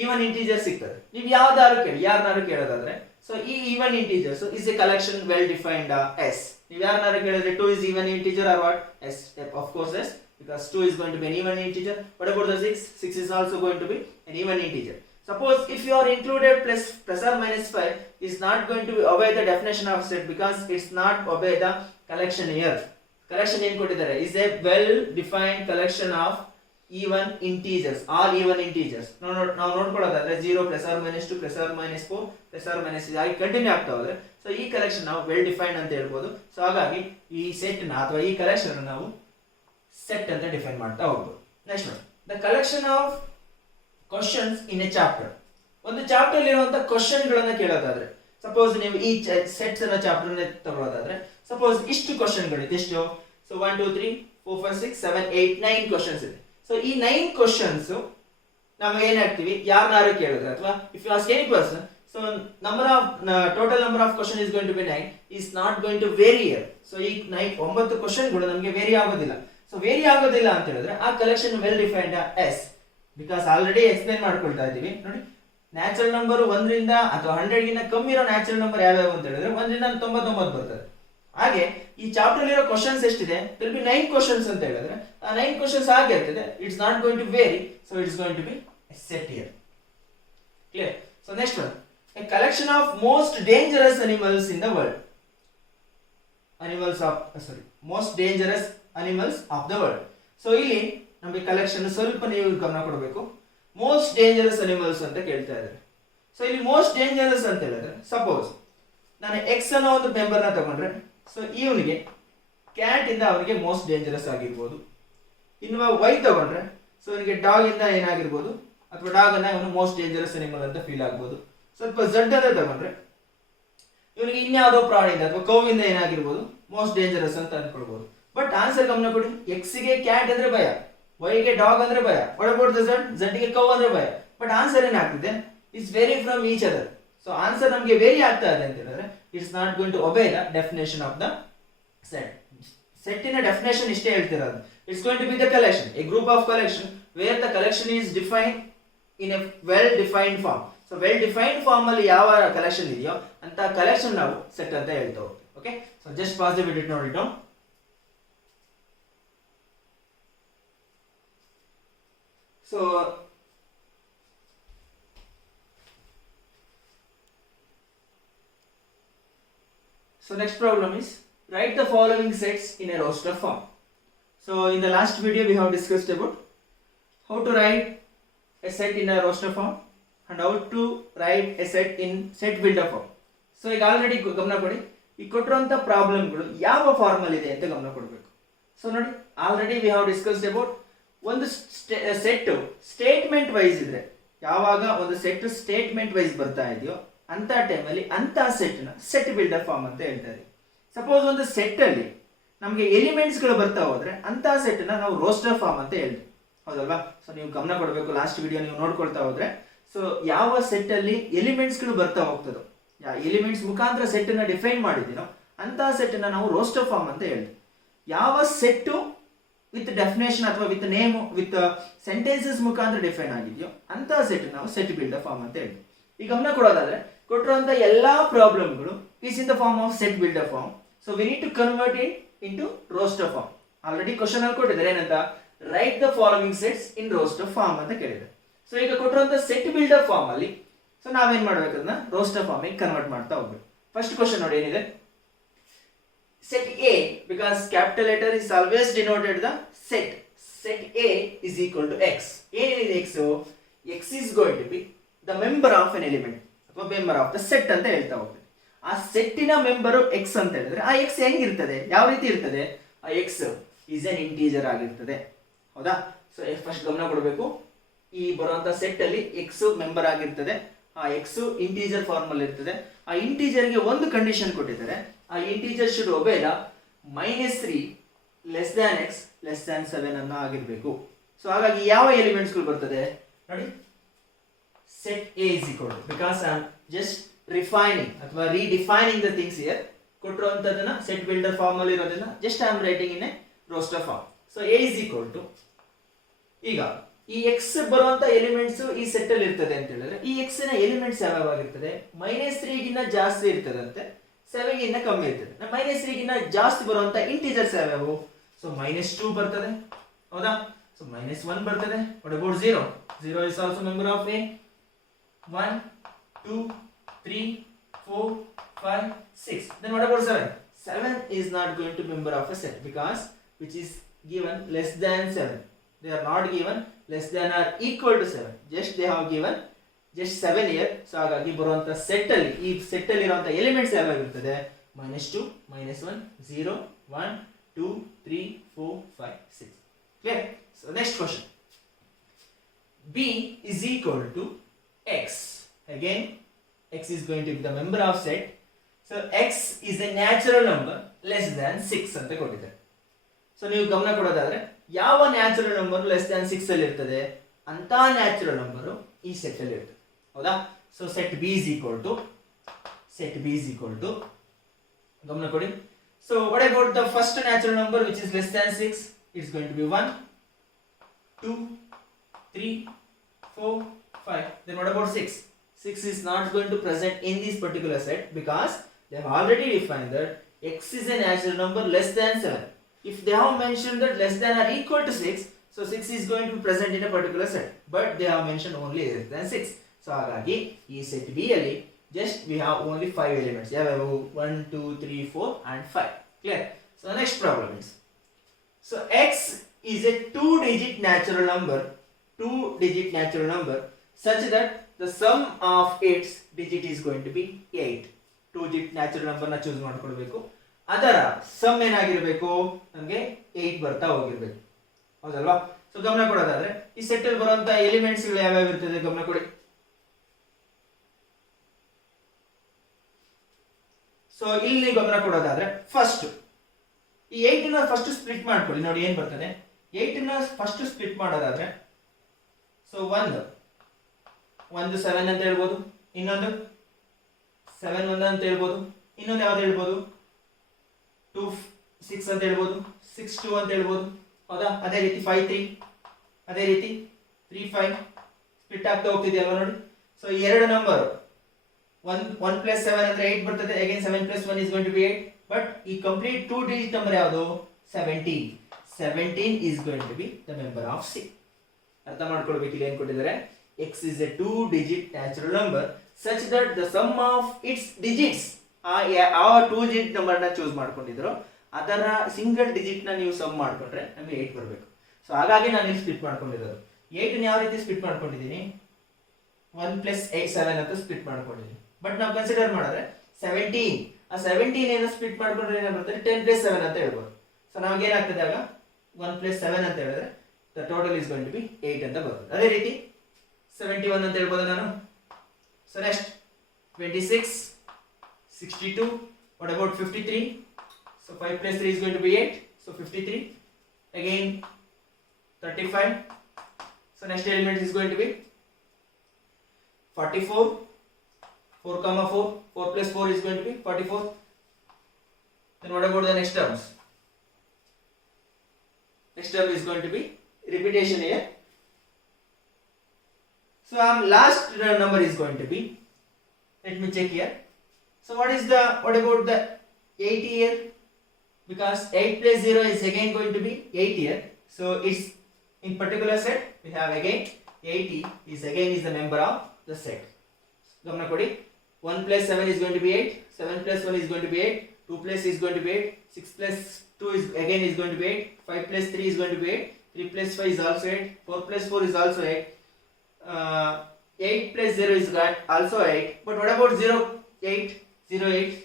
ಈವನ್ ಇಂಟೀಜರ್ ಸಿಗ್ತದೆ. ನೀವು ಯಾರನ್ನಾರು ಕೇಳೋದಾದ್ರೆ, ಸೊ ಈ even integers is A collection well defined S. ನೀವು ಯಾರನ್ನಾರು ಕೇಳಿದ್ರೆ 2 is even integer or what? S. Of course S, because 2 is going to be an even integer. What about the 6? 6 is also going to be an even integer. Suppose if you are included plus or -5 is not going to obey the definition of set because it's not obey the collection here. Collection ಏನು ಕೊಟ್ಟಿದ್ದಾರೆ, is a well defined collection of even integers, all even integers. ನಾವು ನೋಡ್ಕೊಳ್ಳೋದಾದ್ರೆ 0 +or-2 +or-4 +or-6 ಆಗಿ continue ಆಗ್ತಾ ಹೋದ್ರೆ, so ಈ collection ನಾವು well defined ಅಂತ ಹೇಳ್ಬೋದು. ಸೊ ಹಾಗಾಗಿ ಈ ಸೆಟ್ ನ ಅಥವಾ ಈ ಕಲೆಕ್ಷನ್ ನಾವು ಸೆಟ್ ಅಂತ ಡಿಫೈನ್ ಮಾಡ್ತಾ ಹೋಗ್ಬೋದು. Next the collection of questions in a chapter. ಒಂದು ಚಾಪ್ಟರ್ ಇರುವಂತ ಕ್ವಶನ್ ಗಳನ್ನ ಕೇಳೋದಾದ್ರೆ, ಸಪೋಸ್ ನೀವು ಈ ಸೆಟ್ಸ್ ಅನ್ನ ಚಾಪ್ಟರ್ ತಗೊಳ್ಳೋದಾದ್ರೆ, ಸಪೋಸ್ ಇಷ್ಟು ಕ್ವಶನ್ ಗಳಿದೆ. ಎಷ್ಟು? ಸೊ 1 2 3 4 5 6 7 8 9 ಕ್ವಶನ್ಸ್ ಇದೆ. ಸೊ ಈ 9 ಕ್ವಶನ್ಸ್ ನಾವು ಏನಾಗ್ತೀವಿ, ಯಾರನ್ನಾರು ಕೇಳಿದ್ರೆ ಅಥವಾ if you ask any person, so total number of question is going to be 9 is not going to vary here. So ಈ 9 ಕ್ವಶನ್ಗಳು ನಮಗೆ ವೇರಿ ಆಗೋದಿಲ್ಲ. ಸೊ ವೇರಿ ಆಗೋದಿಲ್ಲ ಅಂತ ಹೇಳಿದ್ರೆ ಆ collection well defined S. Because already explain ಮಾಡ್ಕೊಳ್ತಾ ಇದೀವಿ ನೋಡಿ, ನ್ಯಾಚುರಲ್ ನಂಬರ್ 1 ರಿಂದ ಅಥವಾ 100 ಗಿಂತ ಕಮ್ಮಿ ಇರೋ ನ್ಯಾಚುರಲ್ ನಂಬರ್ ಯಾವ್ಯಾವ ಅಂತ ಹೇಳಿದ್ರೆ 1 ರಿಂದ 99 ಬರ್ತದೆ. ಹಾಗೆ ಈ ಚಾಪ್ಟರ್ ಇರೋ ಕ್ವಶನ್ಸ್ ಎಷ್ಟಿದೆ, ವಿಲ್ ಬಿ 9 ಕ್ವಶನ್ಸ್ ಅಂತ ಹೇಳಿದ್ರೆ ಆ 9 ಕ್ವಶನ್ಸ್ ಹಾಗೆ ಇರ್ತದೆ. It's not going to vary, so it's going to be set here. Clear? So next one, a collection of most dangerous animals in the world. Most dangerous animals of the world. So ಇಲ್ಲಿ ನಮಗೆ collection ಸ್ವಲ್ಪ ನೀವು ಗಮನ ಕೊಡಬೇಕು. Most dangerous animals ಅಂತ ಕೇಳ್ತಾ ಇದ್ದಾರೆ. So ಇಲ್ಲಿ ಮೋಸ್ಟ್ ಡೇಂಜರಸ್ ಅಂತ ಹೇಳಿದ್ರೆ, ಸಪೋಸ್ ನಾನು X ಅನ್ನೋ ಒಂದು ಮೆಂಬರ್ ನ ತಗೊಂಡ್ರೆ, ಸೊ ಇವನಿಗೆ ಕ್ಯಾಟ್ ಇಂದ ಅವನಿಗೆ ಮೋಸ್ಟ್ ಡೇಂಜರಸ್ ಆಗಿರ್ಬೋದು. ಇನ್ನು Y ತಗೊಂಡ್ರೆ, ಸೊ ಇವನಿಗೆ ಡಾಗ್ ಇಂದ ಏನಾಗಿರ್ಬೋದು, ಅಥವಾ ಡಾಗ್ ಅನ್ನ ಇವನು ಮೋಸ್ಟ್ ಡೇಂಜರಸ್ ಅನಿಮಲ್ ಅಂತ ಫೀಲ್ ಆಗ್ಬೋದು. ಸ್ವಲ್ಪ Z ಅಂತ ತಗೊಂಡ್ರೆ ಇವನಿಗೆ ಇನ್ಯಾವುದೋ ಪ್ರಾಣಿಯಿಂದ ಅಥವಾ ಕೌವಿಂದ ಏನಾಗಿರ್ಬೋದು, ಮೋಸ್ಟ್ ಡೇಂಜರಸ್ ಅಂತ ಅನ್ಕೊಳ್ಬಹುದು. ಬಟ್ ಆನ್ಸರ್ ಗಮನ ಕೊಡಿ, X ಗೆ ಕ್ಯಾಟ್ ಅಂದ್ರೆ ಭಯ, Y ಗೆ ಡಾಗ್ ಅಂದ್ರೆ ಭಯ, what about the Z ಗೆ ಕೌ ಅಂದ್ರೆ ಭಯ. ಬಟ್ ಆನ್ಸರ್ ಏನಾಗ್ತಿದೆ, it's vary from each other. So answer ನಮಗೆ ವೇರಿ ಆಗ್ತಾ ಇದೆ ಅಂತ ಹೇಳಿದ್ರೆ it's not going to obey the definition of the set. ಸೆಟ್ಟಿನ ಡೆಫಿನೇಷನ್ ಇಷ್ಟೇ ಹೇಳ್ತಿರೋದು. It's going to be the collection, a group of collection where the collection is defined in a well defined form. So well defined form ಅಲ್ಲಿ ಯಾವ collection ಇದೆಯೋ ಅಂತ collection ನಾವು set ಅಂತ ಹೇಳ್ತಾ ಹೋಗ್ತೀವಿ. Okay, so just pause the video ನೋಡಿ down. So next problem is write the following sets in a roster form. So in the last video we have discussed about how to write a set in a roster form and how to write a set in set builder form. So ಈಗ already ಗಮನ ಕೊಡಿ, ಈ ಕೊಟ್ಟಿರುವಂತ ಪ್ರಾಬ್ಲಮ್ಗಳು ಯಾವ form ಅಲ್ಲಿ ಇದೆ ಅಂತ ಗಮನ ಕೊಡಬೇಕು. ಸೊ ನೋಡಿ, already we have discussed about ಒಂದು ಸೆಟ್ ಸ್ಟೇಟ್ಮೆಂಟ್ ವೈಸ್ ಇದ್ರೆ, ಯಾವಾಗ ಒಂದು ಸೆಟ್ ಸ್ಟೇಟ್ಮೆಂಟ್ ವೈಸ್ ಬರ್ತಾ ಇದೆಯೋ ಅಂತ ಟೈಮಲ್ಲಿ ಅಂತ ಸೆಟ್ ನ ಸೆಟ್ ಬಿಲ್ಡರ್ ಫಾರ್ಮ್ ಅಂತ ಹೇಳ್ತಾರೆ. ಸಪೋಸ್ ಒಂದು ಸೆಟ್ ಅಲ್ಲಿ ನಮಗೆ ಎಲಿಮೆಂಟ್ಸ್ ಗಳು ಬರ್ತಾ ಹೋದ್ರೆ ಅಂತ ಸೆಟ್ ನ ನಾವು ರೋಸ್ಟರ್ ಫಾರ್ಮ್ ಅಂತ ಹೇಳ್ತೀವಿ, ಹೌದಲ್ವಾ? ಸೊ ನೀವು ಗಮನ ಕೊಡಬೇಕು, ಲಾಸ್ಟ್ ವಿಡಿಯೋ ನೀವು ನೋಡ್ಕೊಳ್ತಾ ಹೋದ್ರೆ. ಸೊ ಯಾವ ಸೆಟ್ ಅಲ್ಲಿ ಎಲಿಮೆಂಟ್ಸ್ ಗಳು ಬರ್ತಾ ಹೋಗ್ತದೋ, ಎಲಿಮೆಂಟ್ಸ್ ಮುಖಾಂತರ ಸೆಟ್ ನ ಡಿಫೈನ್ ಮಾಡಿದ್ದೀನೋ ಅಂತ ಸೆಟ್ ನ ನಾವು ರೋಸ್ಟರ್ ಫಾರ್ಮ್ ಅಂತ ಹೇಳ್ತೀವಿ. ಯಾವ ಸೆಟ್ ವಿತ್ ಡೆಫಿನೇಷನ್ ಅಥವಾ ವಿತ್ ನೇಮ್ ವಿತ್ ಸೆಂಟೆನ್ಸಸ್ ಮುಖಾಂತರ ಡಿಫೈನ್ ಆಗಿದೆಯೋ ಅಂತ ಸೆಟ್ ನಾವು ಸೆಟ್ ಬಿಲ್ಡರ್ ಫಾರ್ಮ್ ಅಂತ ಹೇಳ್ತೀವಿ. ಈ ಗಮನ ಕೊಡೋದಾದ್ರೆ ಕೊಟ್ಟಿರುವಂತ ಎಲ್ಲಾ ಪ್ರಾಬ್ಲಮ್ಗಳು is in the form of set builder form. So we need to convert it into roster form. Already question ಅಲ್ಲಿ ಕೊಟ್ಟಿದ್ದಾರೆ, ಏನಂತ write the following sets in roster form ಅಂತ ಕೇಳಿದ್ದಾರೆ. ಸೊ ಈಗ ಕೊಟ್ಟಿರುವಂತ ಸೆಟ್ ಬಿಲ್ಡರ್ ಫಾರ್ಮ್ ಅಲ್ಲಿ ಸೊ ನಾವೇನ್ ಮಾಡ್ಬೇಕು, ಅದನ್ನ ರೋಸ್ಟರ್ ಫಾರ್ಮ್ ಕನ್ವರ್ಟ್ ಮಾಡ್ತಾ ಹೋಗ್ಬೇಕು. ಫಸ್ಟ್ ಕ್ವಶನ್ ನೋಡಿ ಏನಿದೆ, set A, because capital letter is always denoted the set. Set A is equal to x. ಏನಿದೆ x? X is going to be the member of an element ಅಥವಾ member of the set ಅಂತ ಹೇಳ್ತಾ ಹೋಗ್ತದೆ. ಆ ಸೆಟ್ಟಿನ member x ಅಂತ ಹೇಳಿದ್ರೆ ಆ x ಹೆಂಗಿರ್ತದೆ, ಯಾವ ರೀತಿ ಇರ್ತದೆ? ಆ x is an integer ಆಗಿರ್ತದೆ, ಹೌದಾ? ಸೊ ಫಸ್ಟ್ ಗಮನ ಕೊಡಬೇಕು, ಈ ಬರುವಂತ ಸೆಟ್ ಅಲ್ಲಿ x ಮೆಂಬರ್ ಆಗಿರ್ತದೆ. ಆ x ಇಂಟೀಜರ್ ಫಾರ್ಮ್ ಅಲ್ಲಿ ಇರ್ತದೆ. ಆ ಇಂಟೀಜರ್ ಗೆ ಒಂದು ಕಂಡೀಷನ್ ಕೊಟ್ಟಿದ್ದಾರೆ, ಆ integer should ಒಬೇ the -3 less than x less than 7 ಅನ್ನ ಆಗಿರಬೇಕು. ಸೊ ಹಾಗಾಗಿ ಯಾವ ಎಲಿಮೆಂಟ್ಸ್ ಗಳು ಬರ್ತದೆ ನೋಡಿ, set A is equal to, because I am just refining ಅಥವಾ redefining the things here. ಕೊಟ್ಟಿರುವಂತದನ್ನ ಸೆಟ್ ಬಿಲ್ಡರ್ ಫಾರ್ಮ್ ಅಲ್ಲಿ ಇರೋದನ್ನ just I am writing in a roster form. So A is equal to, ಈಗ ಈ x ಬರುವಂತ elements ಈ set ಅಲ್ಲಿ ಇರ್ತದೆ ಅಂತ ಹೇಳಿದ್ರೆ ಈ x ನ ಎಲಿಮೆಂಟ್ಸ್ ಯಾವ್ಯಾವ ಆಗಿರ್ತದೆ? -3 ಗಿನ್ನ ಜಾಸ್ತಿ ಇರ್ತದಂತೆ, 7 ಗಿನ್ನ ಕಮ್ಮಿ ಇರ್ತದೆ. -3 ಗಿನ್ನ ಜಾಸ್ತಿ ಬರುವಂತ ಇಂಟೀಜರ್ಸ್ ಯಾವ್ಯಾವು? ಸೊ -2 ಬರ್ತದೆ, ಹೌದಾ? ಸೊ -1 ಬರ್ತದೆ. What about 0? 0 is also member of A. 1 2 3 4 5 6. Then what about 7? 7 is not going to member of a set because which is given less than 7. They are not given less than or equal to 7. Just they have given just 7 here. So ಹಾಗಾಗಿ ಬರುವಂತ set ಅಲ್ಲಿ ಈ set ಅಲ್ಲಿ ಇರುವಂತ elements ಯಾವಾಗಿರ್ತದೆ? -2 -1 0 1 2 3 4 5 6. Clear? So next question. B is equal to x. Again x is going to be the member of set. So x is a natural number less than 6 ಅಂತ ಕೊಟ್ಟಿದ್ದಾರೆ. So ನೀವು ಗಮನ ಕೊಡೋದಾದ್ರೆ ಯಾವ natural number less than 6 ಅಲ್ಲಿ ಇರ್ತದೆ ಅಂತ natural number ಈ set ಅಲ್ಲಿ ಇರ್ತದೆ, ಹೌದಾ? So set B is equal to ಗಮನ ಕೊಡಿ. So what about the first natural number which is less than 6? It's going to be 1 2 3 4 5. Then what about 6? 6 is not going to present in this particular set because they have already defined that x is a natural number less than 7. If they have mentioned that less than or equal to 6, so 6 is going to be present in a particular set, but they have mentioned only less than 6. So ಹಾಗಾಗಿ ಈ set B ಅಲ್ಲಿ just we have only 5 elements. Yeah, 1 2 3 4 and 5. Clear? So the next problem is, so x is a 2-digit natural number such that the sum of its digit is going to be 8. 2-digit natural number ನ choose ಮಾಡ್ಕೊಳ್ಬೇಕು, ಅದರ some ಏನಾಗಿರ್ಬೇಕು? ನಮಗೆ 8 ಬರ್ತಾ ಹೋಗಿರ್ಬೇಕು, ಹೌದಲ್ವಾ? So ಗಮನ ಕೊಡೋದಾದ್ರೆ ಈ set ಅಲ್ಲಿ ಬರುವಂತ ಎಲಿಮೆಂಟ್ಸ್ ಗಳು ಯಾವ್ಯಾವ ಇರ್ತದೆ ಗಮನ ಕೊಡಿ. ಸೊ ಇಲ್ಲಿ ಗಮನ ಕೊಡೋದಾದ್ರೆ ಫಸ್ಟ್ ಈ 8 ನ ಫಸ್ಟ್ ಸ್ಪ್ಲಿಟ್ ಮಾಡ್ಕೊಳ್ಳಿ. ನೋಡಿ ಏನ್ ಬರ್ತದೆ, 8 ನ ಫಸ್ಟ್ ಸ್ಪ್ಲಿಟ್ ಮಾಡೋದಾದ್ರೆ ಸೊ ಒಂದು 7 ಅಂತ ಹೇಳ್ಬೋದು, ಇನ್ನೊಂದು 7 1 ಅಂತ ಹೇಳ್ಬೋದು, ಇನ್ನೊಂದು ಯಾವ್ದು ಹೇಳ್ಬೋದು 2 6 ಅಂತ ಹೇಳ್ಬೋದು, 6 2 ಅಂತ ಹೇಳ್ಬೋದು, ಹೌದಾ? ಅದೇ ರೀತಿ 5 3, ಅದೇ ರೀತಿ 3 5 ಸ್ಪ್ಲಿಟ್ ಆಗ್ತಾ ಹೋಗ್ತಿದೆಯಲ್ವಾ ನೋಡಿ. ಸೊ ಎರಡು ನಂಬರ್ 1 plus 7 ಅಂದ್ರೆ 8 ಬರ್ತದೆ. Again 7 plus 1 is going to be 8. But ಈ ಕಂಪ್ಲೀಟ್ 2 digit ನಂಬರ್ ಯಾವುದು? 17. 17 is going to be the member of C. ಅರ್ಥ ಮಾಡ್ಕೊಳ್ಬೇಕು, ಇಲ್ಲಿ ಏನ್ ಕೊಟ್ಟಿದ್ದಾರೆ? x is a 2-digit natural number such that the sum of its digits ಆ 2 digit ನಂಬರ್ನ choose ಮಾಡ್ಕೊಂಡಿದ್ರು ಅದರ ಸಿಂಗಲ್ ಡಿಜಿಟ್ ನ ನೀವು ಸಮ್ ಮಾಡ್ಕೊಂಡ್ರೆ ನಮಗೆ 8 ಬರಬೇಕು. ಸೊ ಹಾಗಾಗಿ ನಾನು ಇಲ್ಲಿ ಸ್ಪ್ಲಿಟ್ ಮಾಡ್ಕೊಂಡಿರೋದು 8 ಯಾವ ರೀತಿ ಸ್ಪ್ಲಿಟ್ ಮಾಡ್ಕೊಂಡಿದ್ದೀನಿ 1 + 7 ಅಂತ ಸ್ಪ್ಲಿಟ್ ಮಾಡ್ಕೊಂಡಿದ್ದೀನಿ. ಬಟ್ ನಾವು ಕನ್ಸಿಡರ್ ಮಾಡಿದ್ರೆ 17 ಆ 17 ಏನು ಸ್ಪ್ಲಿಟ್ ಮಾಡ್ಕೊಂಡ್ರೆ ಏನು ಬರ್ತದೆ 10 + 7 ಅಂತ ಹೇಳ್ಬೋದು. ಸೊ ನಮಗೆ ಏನಾಗ್ತದೆ ಆಗ 1 + 7 ಅಂತ ಹೇಳಿದ್ರೆ the total is going to be 8 ಅಂತ ಬರ್ತದೆ. ಅದೇ ರೀತಿ 71 ಅಂತ ಹೇಳ್ಬೋದು ನಾನು. So next 26, 62, what about 53? So 5 + 3 is going to be 8. So 53. Again 35. So next element is going to be 44. 4, 4. 4 + 4 is going to be 44. Then what about the next terms? Next term is going to be repetition here. So last number is going to be, let me check here. So what about the 8 here? Because 8 + 0 is again going to be 8 here. So it's in particular set we have again 80 is the member of the set. Gamna kodi 1 + 7 is going to be 8, 7 + 1 is going to be 8, 2 + is going to be 8, 6 + 2 is again is going to be 8, 5 + 3 is going to be 8, 3 + 5 is also 8, 4 + 4 is also 8, 8 + 0 is also 8. But what about 0, 8, 0, 8?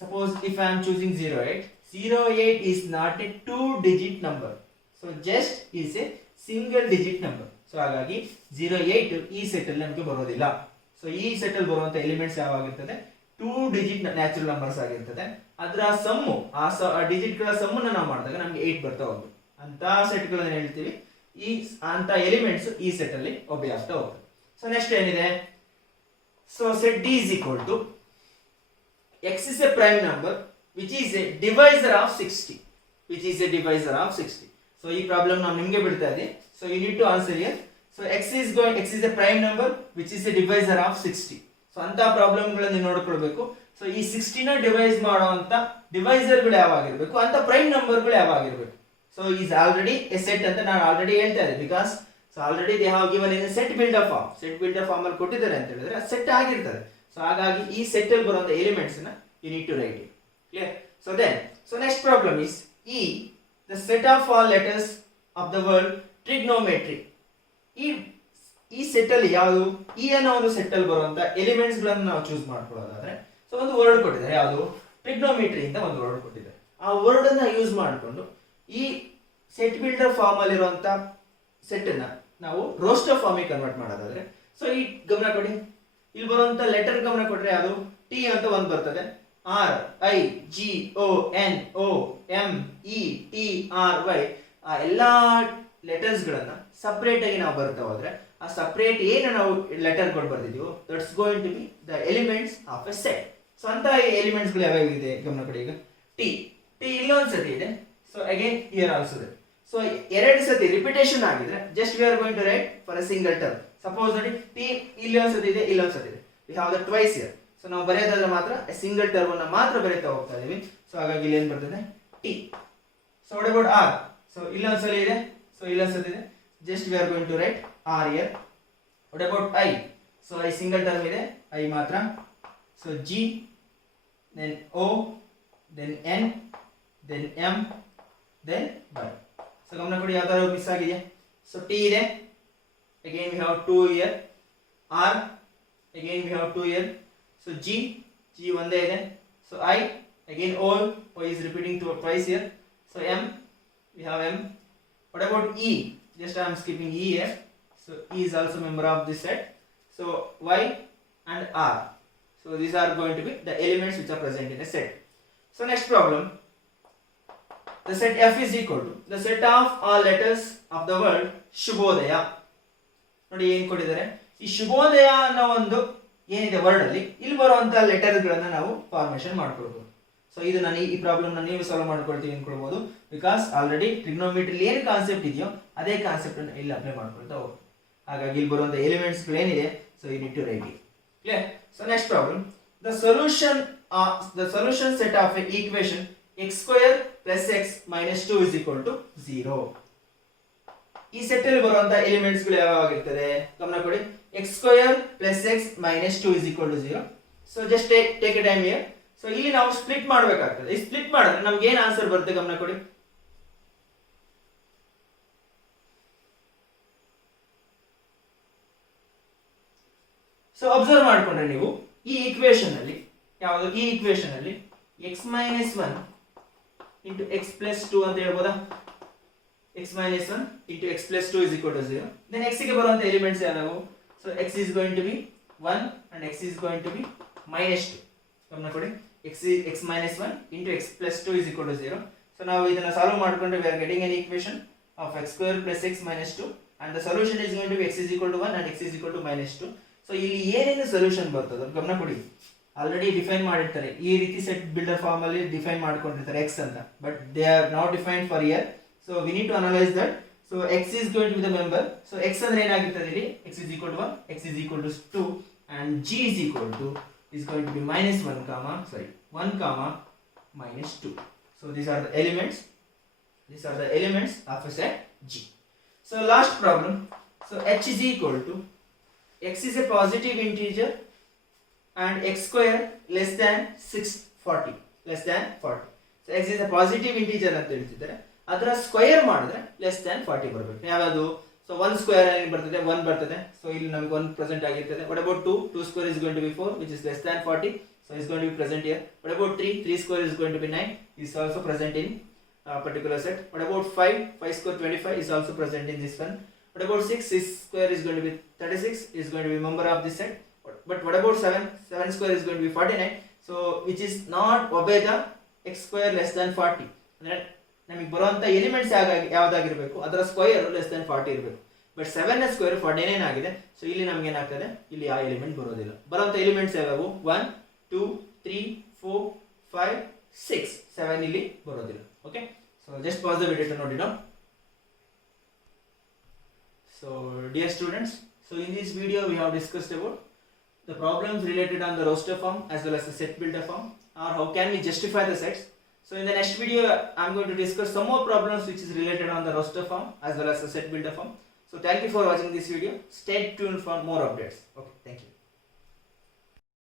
Suppose if I am choosing 0, 8, 0, 8 is not a 2-digit number. So just is a single digit number. So ಹಾಗಾಗಿ 0, 8 ಈ set ಅಲ್ಲಿ ನಮಗೆ ಬರೋದಿಲ್ಲ. So ಈ set ಅಲ್ಲಿ ಬರುವಂತ elements ಯಾವಾಗಿರ್ತದೆ 2 digit natural numbers ಆಗಿರ್ತದೆ. ಅದರ ಸಮ್ಮು ಆ ಡಿಜಿಟ್ ಗಳ ಸಮ್ಮನ್ನ ನಾವು ಮಾಡಿದಾಗ ನಮಗೆ 8 ಬರ್ತಾ ಹೋಗುತ್ತೆ. ಅಂತ ಸೆಟ್ ಗಳನ್ನ ಹೇಳ್ತೀವಿ ಅಂತ ಎಲಿಮೆಂಟ್ಸ್ ಈ ಸೆಟ್ ಅಲ್ಲಿ ಒಬ್ಬೆ ಆಗ್ತಾ ಹೋಗುತ್ತೆ. ಸೊ ನೆಕ್ಸ್ಟ್ ಏನಿದೆ, so set D is equal to x is a prime number which is a divisor of 60, which is a divisor of 60. So ಈ ಪ್ರಾಬ್ಲಮ್ ನಾವು ನಿಮಗೆ ಬಿಡ್ತಾ ಇದ್ದೀವಿ. So you need to answer here. So x is a prime number which is a divisor of 60. So ಅಂತ problem ಗಳನ್ನು ನೋಡ್ಕೊಳ್ಬೇಕು. So ಈ 60 ನ ಡಿವೈಸ್ ಮಾಡುವಂತ ಡಿವೈಸರ್ ಗಳು ಯಾವಾಗಿರಬೇಕು, ಅಂತ ಪ್ರೈಮ್ ನಂಬರ್ ಗಳು ಯಾವಾಗಿರಬೇಕು. So is already a set ಅಂತ ನಾನು ಆಲ್ರೆಡಿ ಹೇಳ್ತಾ ಇದ್ದೆ. Because so already they have given in set builder form ಅಲ್ಲಿ ಕೊಟ್ಟಿದ್ದಾರೆ ಅಂತ ಹೇಳಿದ್ರೆ ಅದು ಸೆಟ್ ಆಗಿರ್ತದೆ. ಸೊ ಹಾಗಾಗಿ ಈ ಸೆಟ್ ಅಲ್ಲಿ ಬರುವಂತ ಎಲಿಮೆಂಟ್ಸ್ ನ you need to write it. Clear? So next problem is the set of all letters of the word trigonometry. ಈ ಸೆಟ್ ಅಲ್ಲಿ ಯಾವುದು ಅನ್ನೋ ಒಂದು ಸೆಟ್ ಅಲ್ಲಿ ಬರುವಂತ ಎಲಿಮೆಂಟ್ಸ್ ಗಳನ್ನು ನಾವು ಚೂಸ್ ಮಾಡ್ಕೊಳ್ಳೋದಾದ್ರೆ, ಸೊ ಒಂದು ವರ್ಡ್ ಕೊಟ್ಟಿದ್ದಾರೆ, ಯಾವುದು ಟ್ರಿಗ್ನೋಮೆಟ್ರಿ ಅಂತ ಒಂದು ವರ್ಡ್ ಕೊಟ್ಟಿದ್ದಾರೆ. ಆ ವರ್ಡ್ ಅನ್ನ ಯೂಸ್ ಮಾಡಿಕೊಂಡು ಈ ಸೆಟ್ ಬಿಲ್ಡರ್ ಫಾರ್ಮ್ ಅಲ್ಲಿ ಇರುವಂತ ಸೆಟ್ ಅನ್ನ ನಾವು ರೋಸ್ಟರ್ ಫಾರ್ಮ್ ಕನ್ವರ್ಟ್ ಮಾಡೋದಾದ್ರೆ, ಸೊ ಈ ಗಮನ ಕೊಡಿ, ಇಲ್ಲಿ ಬರುವಂತ ಲೆಟರ್ ಗಮನ ಕೊಟ್ರೆ ಯಾವುದು ಟಿ ಅಂತ ಒಂದು ಬರ್ತದೆ, R I G O N O M E T R Y ಆ ಎಲ್ಲಾ ಲೆಟರ್ಸ್ ಗಳನ್ನ ಸಪರೇಟ್ ಆಗಿ ನಾವು ಬರ್ತಾ ಹೋದ್ರೆ ಆ ಸಪರೇಟ್ ಏನು ನಾವು ಲೆಟರ್ ಗಳು ಬರ್ತಿದೀವೋ that's going to be the elements of a set. So ಅಂತ ಎಲಿಮೆಂಟ್ಸ್ ಗಳು ಯಾವ್ಯಾವಿದೆ ಗಮನ ಕೊಡಿ. ಈಗ ಟಿ ಇಲ್ಲೊಂದು ಸತಿ ಇದೆ, ಸೊ ಅಗೇನ್ ಹಿಯರ್ ಆಲ್ಸೋ ಇದೆ. ಸೊ ಎರಡು ಸತಿ ರಿಪಿಟೇಷನ್ ಆಗಿದ್ರೆ just we are going to write for a single term. Suppose ನೋಡಿ ಟಿ ಇಲ್ಲೊಂದು ಸತಿ ಇದೆ, ಇಲ್ಲೊಂದು ಸತಿ ಇದೆ, we have the twice here. So ನಾವು ಬರೆಯೋದಾದ್ರೆ ಮಾತ್ರ ಸಿಂಗಲ್ ಟರ್ಮ್ ಅನ್ನ ಮಾತ್ರ ಬರೀತಾ ಹೋಗ್ತಾ ಇದೀವಿ. ಸೊ ಹಾಗಾಗಿ ಇಲ್ಲಿ ಏನ್ ಬರ್ತದೆ T. So what about R? So ಇಲ್ಲೊಂದ್ಸಲ ಇದೆ, ಸೊ ಇಲ್ಲೊಂದ್ಸಲ ಇದೆ, just we are going to write R here. What about I? So I single term ಇದೆ, ಐ ಮಾತ್ರ. So G, then O, then N, then M, then Y. So ಗಮನ ಕೊಡಿ ಯಾವ್ದಾದ್ರು miss ಆಗಿದೆಯಾ? ಸೊ ಟಿ ಇದೆ, again we have 2 here. R, again we have 2 here. So G ಒಂದೇ ಇದೆ. So I, again O is repeating twice here. So M, we have M. What about E? Just I am skipping E here. So E is also member of this set. So Y and R. So these are going to be the elements which are present in a set. So next problem. The set F is equal to the set of all letters of the word Shubhodaya. ನೋಡಿ ಏನು ಕೊಟ್ಟಿದ್ದಾರೆ, ಈ ಶುಭೋದಯ ಅನ್ನೋ ಒಂದು ಏನಿದೆ word ಅಲ್ಲಿ ಇಲ್ಲಿ ಬರುವಂತ ಲೆಟರ್ ಗಳನ್ನ ನಾವು ಫಾರ್ಮೇಶನ್ ಮಾಡ್ಕೊಳ್ಬಹುದು. ಸೊ ಇದು ನಾನು ಈ ಪ್ರಾಬ್ಲಮ್ ನ ನೀವು ಸಾಲ್ವ್ ಮಾಡ್ಕೊಳ್ತೀವಿ ಅನ್ಕೊಳ್ಬಹುದು. ಬಿಕಾಸ್ ಆಲ್ರೆಡಿ ಟ್ರಿಗ್ನೋಮೆಟ್ರಿ ಏನು ಕಾನ್ಸೆಪ್ಟ್ ಇದೆಯೋ ಅದೇ ಕಾನ್ಸೆಪ್ಟ್ ಅನ್ನು ಇಲ್ಲಿ ಅಪ್ಲೈ ಮಾಡ್ಕೊಳ್ತಾ ಹೋಗಿ. ಹಾಗಾಗಿ ಇಲ್ಲಿ ಬರುವಂತ ಎಲಿಮೆಂಟ್ಸ್ ಗಳು ಏನಿದೆ, so you need to write it. Clear? So next problem, the solution set of a equation x² + x - 2 = 0. ಈ ಸೆಟ್ ಅಲ್ಲಿ ಬರುವಂತ ಎಲಿಮೆಂಟ್ಸ್ ಗಳು ಯಾವಾಗಿರ್ತದೆ ಗಮನ ಕೊಡಿ. x² + x - 2 = 0. So just take A time here. So ಇಲ್ಲಿ ನಾವು ಸ್ಪ್ಲಿಟ್ ಮಾಡಬೇಕಾಗ್ತದೆ. ಈ ಸ್ಪ್ಲಿಟ್ ಮಾಡಿದ್ರೆ ನಮ್ಗೆ ಏನು ಆನ್ಸರ್ ಬರುತ್ತೆ ಗಮನ ಕೊಡಿ. ಸೊ ಅಬ್ಸರ್ವ್ ಮಾಡ್ಕೊಂಡ್ರೆ ನೀವು ಈ ಈಕ್ವೇಶನ್ ಅಲ್ಲಿ ಯಾವುದು, ಈ ಈಕ್ವೇಶನ್ ಅಲ್ಲಿ x minus 1 into x plus 2 ಅಂತ ಹೇಳ್ಬೋದಾ? x minus 1 into x plus 2 is equal to 0. Then x ಗೆ ಬರುವಂತ ಎಲಿಮೆಂಟ್ಸ್ ಯಾವ್ಯಾವು? So x is going to be 1 and x is going to be minus 2. ಗಮನ ಕೊಡಿ, x minus 1 into x plus 2 is equal to 0. So ನಾವು ಇದನ್ನ solve ಮಾಡ್ಕೊಂಡ್ರೆ we are getting an equation of x square plus x minus 2 and the solution is going to be x is equal to 1 and x is equal to minus 2. So ಇಲ್ಲಿ ಏನೇನು solution ಬರ್ತದೆ ಗಮನ ಕೊಡಿ. Already define ಮಾಡಿರ್ತಾರೆ, ಈ ರೀತಿ set builder form ಅಲ್ಲಿ define ಮಾಡ್ಕೊಂಡಿರ್ತಾರೆ x ಅಂತ, but they are not defined for here. So we need to analyse that. So x is going to be the member. ಸೊ x ಅಂದ್ರೆ ಏನಾಗಿರ್ತದೆ ಇಲ್ಲಿ? x is equal to 1, x is equal to 2 and g is equal to is going to be minus 1 comma minus 2. So these are the elements. These are the elements of a set G. So last problem. So h is equal to, x is a positive integer and x square less than 640, less than 40. So x is a positive integer ಅಂತ ಹೇಳ್ತಿದ್ದಾರೆ, ಅದರ square ಮಾಡಿದ್ರೆ less than 40 ಬರಬೇಕು. ಯಾವುದು? So 1 square ಏನು ಬರ್ತದೆ? 1 ಬರ್ತದೆ. So ಇಲ್ಲಿ ನಮಗೆ 1 ಪ್ರೆಸೆಂಟ್ ಆಗಿರ್ತದೆ. What about 2 square is going to be 4 which is less than 40, so is going to be present here. What about 3 square is going to be 9, is also present in particular set. What about 5 square 25 is also present in this one. What about 6 square is going to be 36, is going to be member of this set. But what about 7 square is going to be 49, so which is not obey the x square less than 40. ಅಂದ್ರೆ ನಮಗೆ ಬರುವಂತ elements ಯಾವ್ದಾಗಿರ್ಬೇಕು? ಅದರ square less than 40 ಇರಬೇಕು. But 7 ನ square 49 ಆಗಿದೆ. So ಇಲ್ಲಿ ನಮ್ಗೆ ಏನಾಗ್ತದೆ? ಇಲ್ಲಿ ಆ ಎಲಿಮೆಂಟ್ ಬರೋದಿಲ್ಲ. ಬರುವಂತ ಎಲಿಮೆಂಟ್ಸ್ ಯಾವ್ಯಾವು? 1 2 3 4 5 6 7 ಇಲ್ಲಿ ಬರೋದಿಲ್ಲ. Okay, so just pause the video to note it down. So dear students, so in this video we have discussed about the problems related on the roster form as well as the set builder form, or how can we justify the sets. So in the next video I am going to discuss some more problems which is related on the roster form as well as the set builder form. So thank you for watching this video. Stay tuned for more updates. Okay, thank you.